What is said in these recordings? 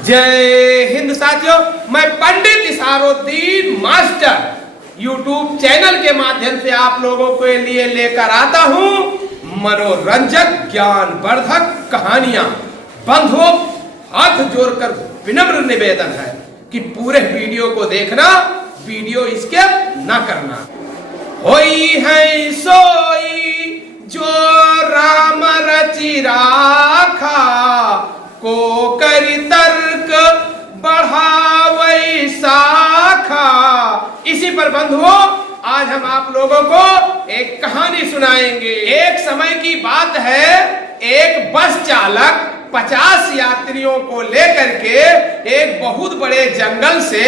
जय हिंद साथियों, मैं पंडित इशारुद्दीन मास्टर यूट्यूब चैनल के माध्यम से आप लोगों के लिए लेकर आता हूं मनोरंजक ज्ञानवर्धक कहानियां। बंधुओं, हाथ जोड़कर विनम्र निवेदन है कि पूरे वीडियो को देखना, वीडियो स्किप ना करना। होई है सोई जो राम रचि राखा, को करि तर्क बढ़ावै शाखा। इसी पर बंधुओं, आज हम आप लोगों को एक कहानी सुनाएंगे। एक समय की बात है, एक बस चालक 50 यात्रियों को लेकर के एक बहुत बड़े जंगल से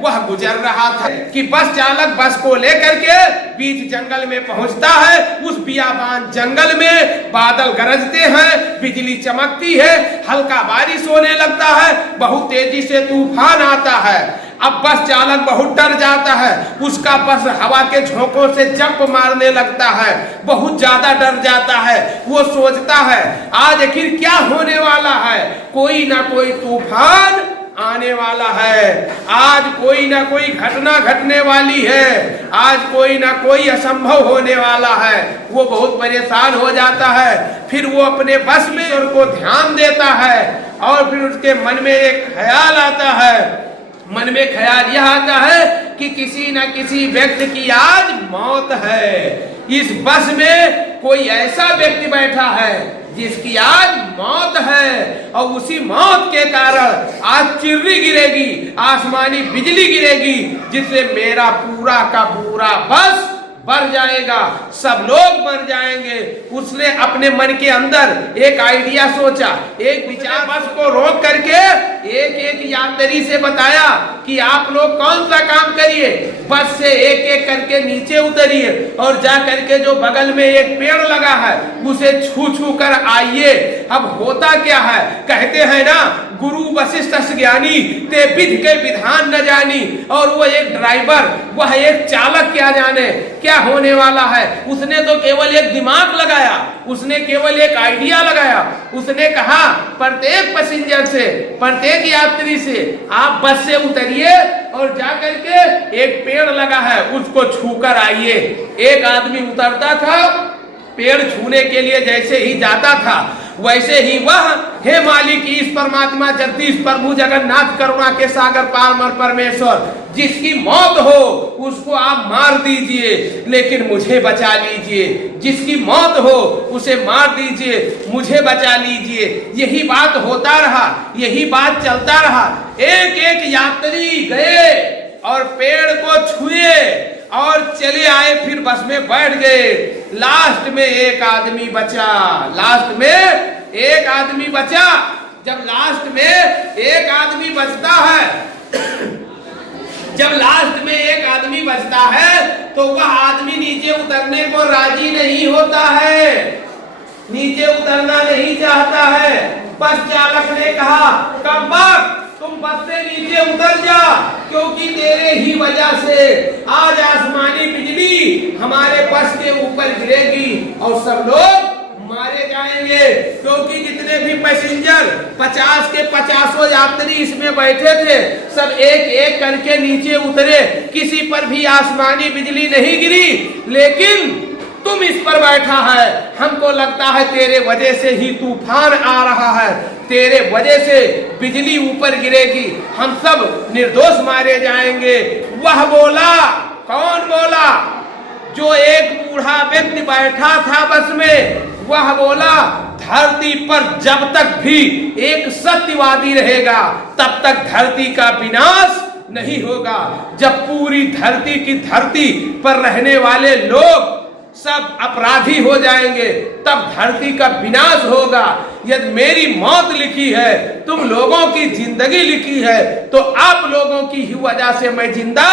वह गुजर रहा था कि बस चालक बस को लेकर के बीच जंगल में पहुंचता है। उस बियाबान जंगल में बादल गरजते हैं, बिजली चमकती है, हल्का बारिश होने लगता है, बहुत तेजी से तूफान आता है। अब बस चालक बहुत डर जाता है, उसका बस हवा के झोंकों से जंप मारने लगता है, बहुत ज्यादा डर जाता है। वो सोचता है आज आखिर क्या होने वाला है, कोई ना कोई तूफान आने वाला है, आज कोई ना कोई घटना घटने वाली है, आज कोई ना कोई असंभव होने वाला है। वो बहुत परेशान हो जाता है। फिर वो अपने बस में उनको ध्यान देता है और फिर उसके मन में एक ख्याल आता है। मन में ख्याल यह आता है कि किसी न किसी व्यक्ति की आज मौत है। इस बस में कोई ऐसा व्यक्ति बैठा है जिसकी आज मौत है और उसी मौत के कारण आज चिर्री गिरेगी, आसमानी बिजली गिरेगी, जिससे मेरा पूरा का पूरा बस बढ़ जाएगा, सब लोग मर जाएंगे। उसने अपने मन के अंदर एक आइडिया सोचा, एक विचार। बस को रोक करके एक एक यात्री से बताया कि आप लोग कौन सा काम करिए, बस से एक एक करके नीचे उतरिए और जा करके जो बगल में एक पेड़ लगा है उसे छू छू कर आइए। अब होता क्या है, कहते हैं ना, गुरु वशिष्ठ ज्ञानी ते विधि के विधान न जानी। और वो एक ड्राइवर, वह एक चालक क्या जाने क्या होने वाला है। उसने तो केवल एक दिमाग लगाया, उसने केवल एक आइडिया लगाया। उसने कहा प्रत्येक पैसेंजर से, प्रत्येक यात्री से आप बस से उतरिए और जा करके एक पेड़ लगा है उसको छूकर आइए। एक आदमी उतरता था, पेड़ छूने के लिए जैसे ही जाता था वैसे ही वह, हे मालिक ईश परमात्मा जगदीश प्रभु जगन्नाथ करुणा के सागर पारमर परमेश्वर, जिसकी मौत हो उसको आप मार दीजिए लेकिन मुझे बचा लीजिए, जिसकी मौत हो उसे मार दीजिए, मुझे बचा लीजिए। यही बात होता रहा, यही बात चलता रहा। एक एक यात्री गए और पेड़ को छुए और चले आए, फिर बस में बैठ गए। लास्ट में एक आदमी बचा, लास्ट में एक आदमी बचा। जब लास्ट में एक आदमी बचता है, जब लास्ट में एक आदमी बचता है तो वह आदमी नीचे उतरने को राजी नहीं होता है, नीचे उतरना नहीं चाहता है। बस चालक ने कहा, कब वक्त तुम बस से नीचे उतर जा, क्योंकि तेरे ही वजह से आज आसमानी बिजली हमारे बस के ऊपर गिरेगी और सब लोग मारे जाएंगे। क्योंकि जितने भी पैसेंजर 50 के 50 यात्री इसमें बैठे थे, सब एक एक करके नीचे उतरे, किसी पर भी आसमानी बिजली नहीं गिरी। लेकिन तुम इस पर बैठा है, हमको लगता है तेरे वजह से ही तूफान आ रहा है, तेरे वजह से बिजली ऊपर गिरेगी, हम सब निर्दोष मारे जाएंगे। वह बोला, कौन बोला? जो एक बूढ़ा व्यक्ति बैठा था बस में, वह बोला, धरती पर जब तक भी एक सत्यवादी रहेगा तब तक धरती का विनाश नहीं होगा। जब पूरी धरती की धरती पर रहने वाले लोग सब अपराधी हो जाएंगे तब धरती का विनाश होगा। यदि मेरी मौत लिखी है, तुम लोगों की जिंदगी लिखी है, तो आप लोगों की ही वजह से मैं जिंदा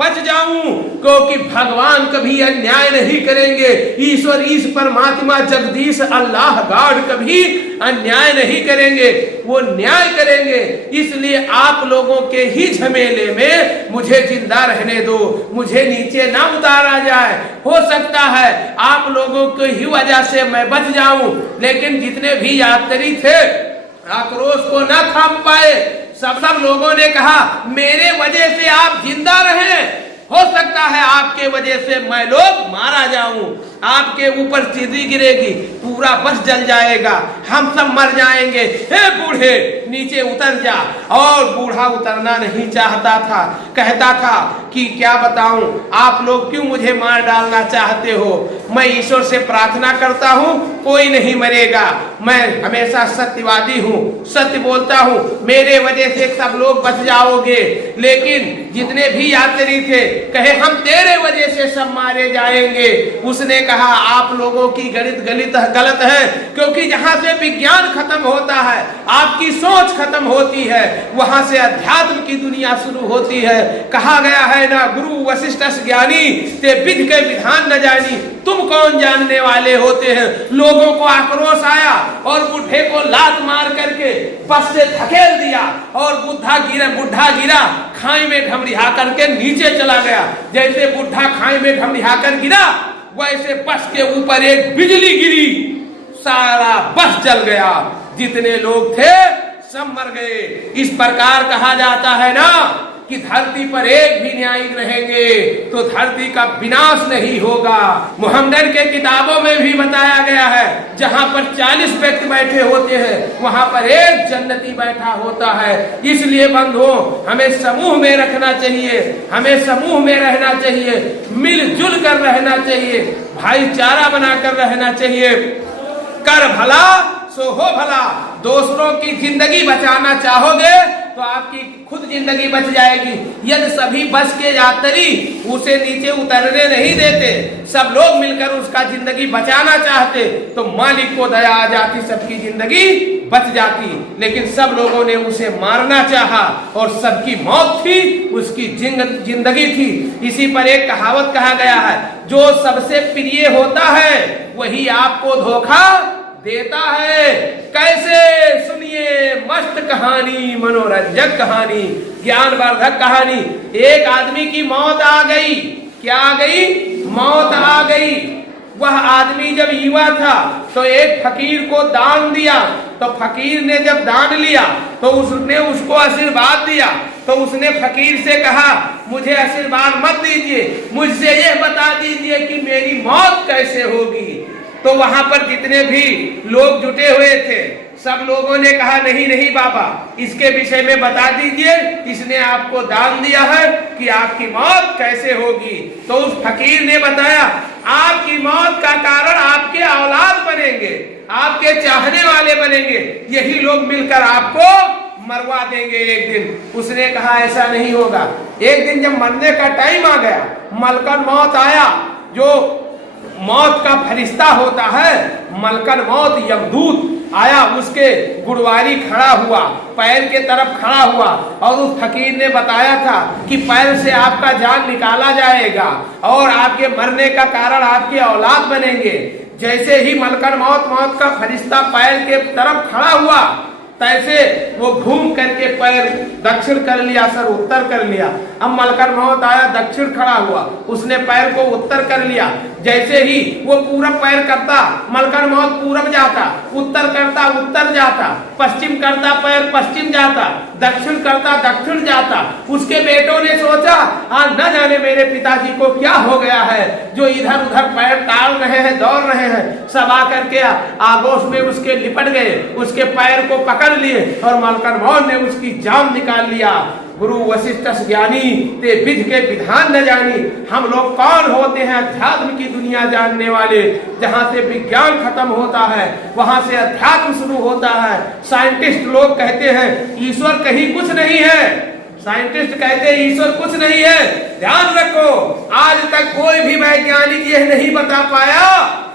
बच जाऊं, क्योंकि भगवान कभी अन्याय नहीं करेंगे। ईश्वर, ईश परमात्मा जगदीश अल्लाह गॉड कभी अन्याय नहीं करेंगे, वो न्याय करेंगे। इसलिए आप लोगों के ही झमेले में मुझे जिंदा रहने दो, मुझे नीचे ना उतारा जाए। हो सकता है आप लोगों की ही वजह से मैं बच जाऊं। लेकिन जितने भी यात्री थे आक्रोश को न थाम पाए, सब लोगों ने कहा मेरे वजह से आप जिंदा रहें, हो सकता है आपके वजह से मैं लोग मारा जाऊं, आपके ऊपर सीधी गिरेगी, पूरा बस जल जाएगा, हम सब मर जाएंगे, हे बूढ़े नीचे उतर जा। और बूढ़ा उतरना नहीं चाहता था, कहता था कि क्या बताऊं, आप लोग क्यों मुझे मार डालना चाहते हो, मैं ईश्वर से प्रार्थना करता हूं कोई नहीं मरेगा, मैं हमेशा सत्यवादी हूं, सत्य बोलता हूं, मेरे वजह से सब लोग बच जाओगे। लेकिन जितने भी यात्री थे कहे हम तेरे वजह से सब मारे जाएंगे। उसने कहा आप लोगों की गलत है, क्योंकि जहां से विज्ञान खत्म होता है, आपकी सोच खत्म होती है, वहां से अध्यात्म की दुनिया शुरू होती है। कहा गया है ना, गुरु वशिष्ठ ज्ञानी ते विधि के विधान न जानी, तुम कौन जानने वाले होते हैं। लोगों को आक्रोश आया और बुढ़े को लात मार करके बस से धकेल दिया और बुढ़ा गिरा खाई में ढमरिहा करके नीचे चला गया। जैसे बुढ़ा खाई में ढमरिहा कर गिरा, वैसे बस के ऊपर एक बिजली गिरी, सारा बस जल गया, जितने लोग थे सब मर गए। इस प्रकार कहा जाता है ना कि धरती पर एक भी न्यायिक रहेंगे तो धरती का विनाश नहीं होगा। मोहम्मद के किताबों में भी बताया गया है, जहां पर 40 व्यक्ति बैठे होते हैं वहां पर एक जन्नती बैठा होता है। इसलिए बंधुओं, हमें समूह में रखना चाहिए, हमें समूह में रहना चाहिए, मिलजुल कर रहना चाहिए, भाईचारा बनाकर रहना चाहिए। कर भला सो हो भला। दूसरों की जिंदगी बचाना चाहोगे तो आपकी खुद जिंदगी बच जाएगी। यदि सभी बस के यात्री उसे नीचे उतरने नहीं देते, सब लोग मिलकर उसका जिंदगी बचाना चाहते, तो मालिक को दया आ जाती, सबकी जिंदगी बच जाती। लेकिन सब लोगों ने उसे मारना चाहा और सबकी मौत थी, उसकी जिंदगी थी। इसी पर एक कहावत कहा गया है, जो सबसे प्रिय होता है वही आपको धोखा देता है। कैसे? सुनिए, मस्त कहानी, मनोरंजक कहानी, ज्ञानवर्धक कहानी। एक आदमी की मौत आ गई। क्या आ गई? मौत आ गई। वह आदमी जब युवा था तो एक फकीर को दान दिया, तो फकीर ने जब दान लिया तो उसने उसको आशीर्वाद दिया। तो उसने फकीर से कहा मुझे आशीर्वाद मत दीजिए, मुझसे यह बता दीजिए कि मेरी मौत कैसे होगी। तो वहां पर जितने भी लोग जुटे हुए थे, सब लोगों ने कहा नहीं नहीं बाबा, इसके विषय में बता दीजिए, इसने आपको दान दिया है कि आपकी मौत कैसे होगी। तो उस फकीर ने बताया आपकी मौत का कारण आपके औलाद बनेंगे, आपके चाहने वाले बनेंगे, यही लोग मिलकर आपको मरवा देंगे एक दिन। उसने कहा ऐसा नहीं होगा। एक दिन जब मरने का टाइम आ गया, मलकन मौत आया, जो मौत का फरिश्ता होता है, मलकन मौत यमदूत आया, उसके गुड़वारी खड़ा हुआ, पैर के तरफ खड़ा हुआ और उस फकीर ने बताया था कि पैर से आपका जान निकाला जाएगा और आपके मरने का कारण आपके औलाद बनेंगे। जैसे ही मलकन मौत का फरिश्ता पैर के तरफ खड़ा हुआ, तैसे वो घूम करके पैर दक्षिण कर लिया, सर उत्तर कर लिया। अब मलकन मौत आया, दक्षिण खड़ा हुआ, उसने पैर को उत्तर कर लिया। जैसे ही वो पूरब पैर करता, मलकन मौत पूरब जाता, उत्तर करता उत्तर जाता, पश्चिम करता पैर पश्चिम जाता, दक्षिण करता दक्षिण जाता। उसके बेटों ने सोचा आज न जाने मेरे पिताजी को क्या हो गया है, जो इधर उधर पैर टाल रहे हैं, दौड़ रहे हैं। सब आकर के आगोश में उसके लिपट गए, उसके पैर को पकड़ लिए और मलकन मौत ने उसकी जान निकाल लिया। गुरु वशिष्ठ ज्ञानी ते विधि के विधान न जानी। हम लोग कौन होते हैं? अध्यात्म की दुनिया जानने वाले। जहां से विज्ञान खत्म होता है वहां से अध्यात्म शुरू होता है। साइंटिस्ट लोग कहते हैं ईश्वर कहीं कुछ नहीं है, साइंटिस्ट कहते हैं ईश्वर कुछ नहीं है। ध्यान रखो, आज तक कोई भी वैज्ञानिक यह नहीं बता पाया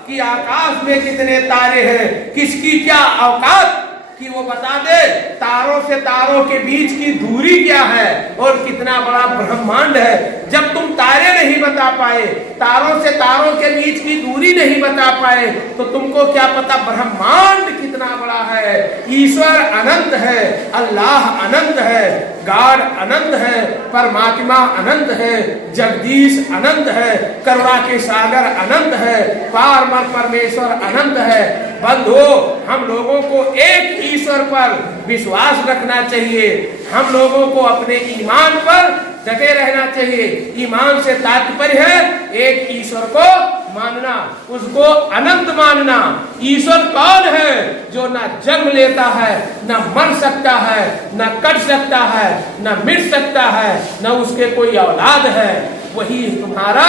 कि आकाश में कितने तारे हैं, किसकी क्या औकात कि वो बता दे तारों से तारों के बीच की दूरी क्या है और कितना बड़ा ब्रह्मांड है। जब तुम तारे नहीं बता पाए, तारों से तारों के बीच की दूरी नहीं बता पाए, तो तुमको क्या पता ब्रह्मांड कितना बड़ा है। ईश्वर अनंत है, अल्लाह अनंत है, गॉड अनंत है, परमात्मा अनंत है, जगदीश अनंत है, करुणा के सागर अनंत है, पारम परमेश्वर अनंत है। बंधुओं, हम लोगों को एक ईश्वर पर विश्वास रखना रखना चाहिए। हम लोगों को अपने ईमान पर डटे रहना चाहिए। ईमान से तात्पर्य है एक ईश्वर को मानना, उसको अनंत मानना। ईश्वर कौन है? जो ना जन्म लेता है, ना मर सकता है, ना कट सकता है, ना मिट सकता है, ना उसके कोई औलाद है। वही तुम्हारा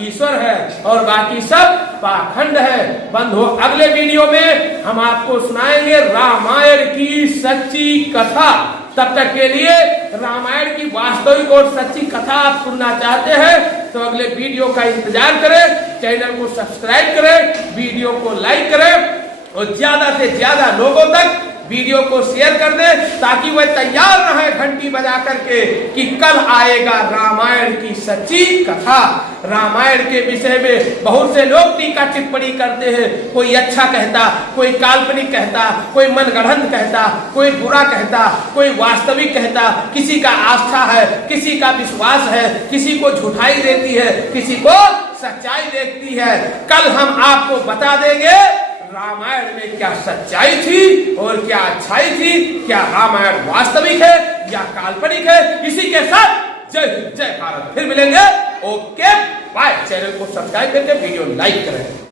ईश्वर है और बाकी सब पाखंड है। बंधुओं, अगले वीडियो में हम आपको सुनाएंगे रामायण की सच्ची कथा। तब तक के लिए रामायण की वास्तविक और सच्ची कथा आप सुनना चाहते हैं तो अगले वीडियो का इंतजार करें, चैनल को सब्सक्राइब करें, वीडियो को लाइक करें और ज्यादा से ज्यादा लोगों तक वीडियो को शेयर कर दे ताकि वह तैयार रहे घंटी बजा करके कि कल आएगा रामायण की सच्ची कथा। रामायण के विषय में बहुत से लोग टीका टिप्पणी करते हैं। कोई अच्छा कहता, कोई काल्पनिक कहता, कोई मनगढ़ंत कहता, कोई बुरा कहता, कोई वास्तविक कहता। किसी का आस्था है, किसी का विश्वास है, किसी को झूठाई देती है, किसी को सच्चाई देखती है। कल हम आपको बता देंगे रामायण में क्या सच्चाई थी और क्या अच्छाई थी, क्या रामायण वास्तविक है या काल्पनिक है। इसी के साथ जय हिंद, जय भारत। फिर मिलेंगे। Okay bye. चैनल को सब्सक्राइब करके वीडियो लाइक करें।